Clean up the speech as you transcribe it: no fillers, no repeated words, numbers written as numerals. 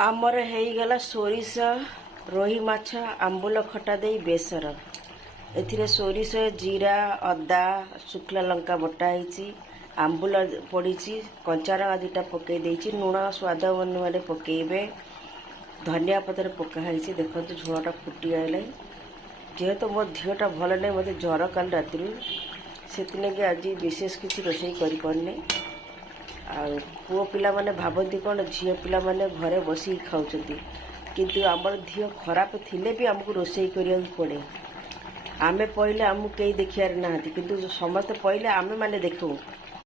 आमर गला सोरिष रोही माछ आंबुल खटा दे बेसर ए सोरिष जीरा अदा शुक्ला लंका बटा आंबुल पड़ी कंचार दिटा पकई लुण स्वाद अनुसार पकईबे धनिया पतर पकाई देखो झोलटा फुटी आईला जेहेतु मो झीटा भल नहीं मत ज्वर कल राति से आज विशेष किसी रोषे कर पुओ पिला माने भावती कौन झील पिला माने घरे बस खाऊँ किंतु आमर धी खराब थिले भी आमको रोषे करिया पड़े आमे पहले आमको कई देखियार ना किंतु समस्त पहले आमे माने देखू